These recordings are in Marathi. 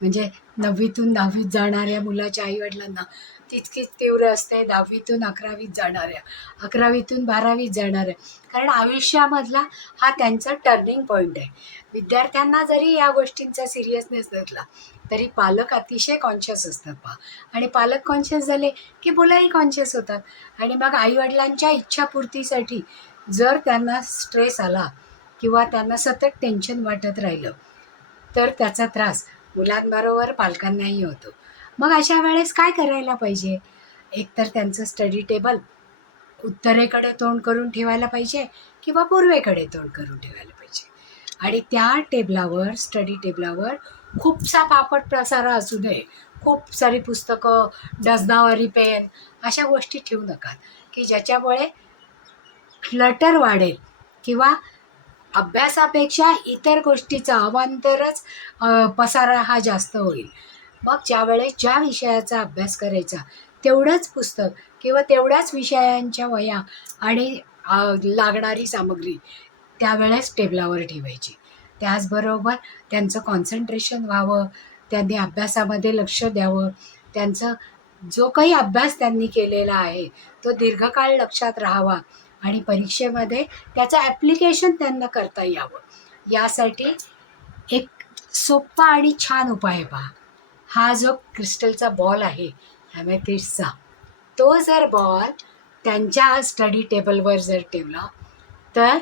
म्हणजे 9वीतून 10वीत जाणाऱ्या मुलाच्या आईवडिलांना तितकीच तीव्र असते 10वीतून 11वीत जाणाऱ्या, 11वीतून 12वीत जाणाऱ्या. कारण आयुष्यामधला हा त्यांचा टर्निंग पॉईंट आहे. विद्यार्थ्यांना जरी या गोष्टींचा सिरियसनेस नसला तरी पालक अतिशय कॉन्शियस असतात पहा. आणि पालक कॉन्शियस झाले की मुलंही कॉन्शियस होतात. आणि मग आईवडिलांच्या इच्छापूर्तीसाठी जर त्यांना स्ट्रेस आला किंवा त्यांना सतत टेन्शन वाटत राहिलं तर त्याचा त्रास मुलांबरोबर पालकांनाही होतो. मग अशा वेळेस काय करायला पाहिजे? एकतर त्यांचं स्टडी टेबल उत्तरेकडे तोंड करून ठेवायला पाहिजे किंवा पूर्वेकडे तोंड करून ठेवायला पाहिजे. आणि त्या टेबलावर, स्टडी टेबलावर खूपसा फापट प्रसारा असू नये. खूप सारी पुस्तकं, डजनावारी पेन अशा गोष्टी ठेवू नका की ज्याच्यामुळे क्लटर वाढेल किंवा अभ्यासापेक्षा इतर गोष्टीचा अवांतरच पसारा हा जास्त होईल. मग ज्यावेळेस ज्या विषयाचा अभ्यास करायचा तेवढंच पुस्तक किंवा तेवढ्याच विषयांच्या वह्या आणि लागणारी सामग्री त्यावेळेस टेबलावर ठेवायची. त्याचबरोबर त्यांचं कॉन्सन्ट्रेशन व्हावं, त्यांनी अभ्यासामध्ये लक्ष द्यावं, त्यांचं जो काही अभ्यास त्यांनी केलेला आहे तो दीर्घकाळ लक्षात राहावा आणि परीक्षेमध्ये त्याचं ॲप्लिकेशन त्यांना करता यावं. यासाठी एक सोप्पा आणि छान उपाय पहा. हा जो क्रिस्टलचा बॉल आहे ॲमेथिस्टचा, तो जर बॉल त्यांच्या स्टडी टेबलवर जर ठेवला तर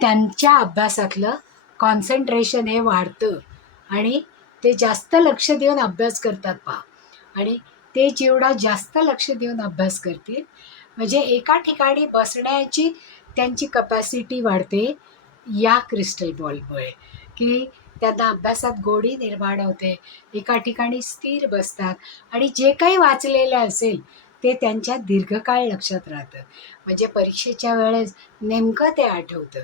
त्यांच्या अभ्यासातलं कॉन्सन्ट्रेशन हे वाढतं आणि ते जास्त लक्ष देऊन अभ्यास करतात पहा. आणि ते जेवढा जास्त लक्ष देऊन अभ्यास करतील म्हणजे एका ठिकाणी बसण्याची त्यांची कपॅसिटी वाढते या क्रिस्टल बॉलमुळे, की त्यांना अभ्यासात गोडी निर्माण होते, एका ठिकाणी स्थिर बसतात आणि जे काही वाचलेलं असेल ते त्यांच्या दीर्घकाळ लक्षात राहतं. म्हणजे परीक्षेच्या वेळेस नेमकं ते आठवतं.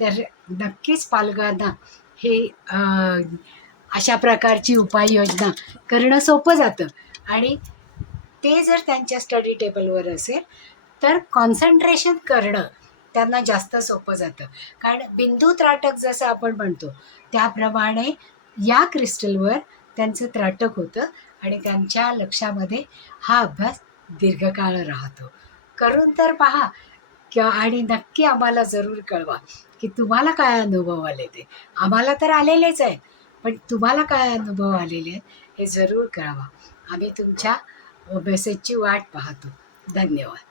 तर नक्कीच पालकांना हे अशा प्रकारची उपाययोजना करणं सोपं जातं. आणि ते जर त्यांच्या स्टडी टेबलवर असेल तर कॉन्सन्ट्रेशन करणं त्यांना जास्त सोपं जातं. कारण बिंदू त्राटक जसं आपण म्हणतो त्याप्रमाणे या क्रिस्टलवर त्यांचं त्राटक होतं आणि त्यांच्या लक्षामध्ये हा अभ्यास दीर्घकाळ राहतो. करून तर पहा आणि नक्की आम्हाला जरूर कळवा की तुम्हाला काय अनुभव आले ते. आम्हाला तर आलेलेच आहेत, पण तुम्हाला काय अनुभव आलेले आहेत हे जरूर कळवा. आम्ही तुमच्या मेसेजची वाट पाहतो. धन्यवाद.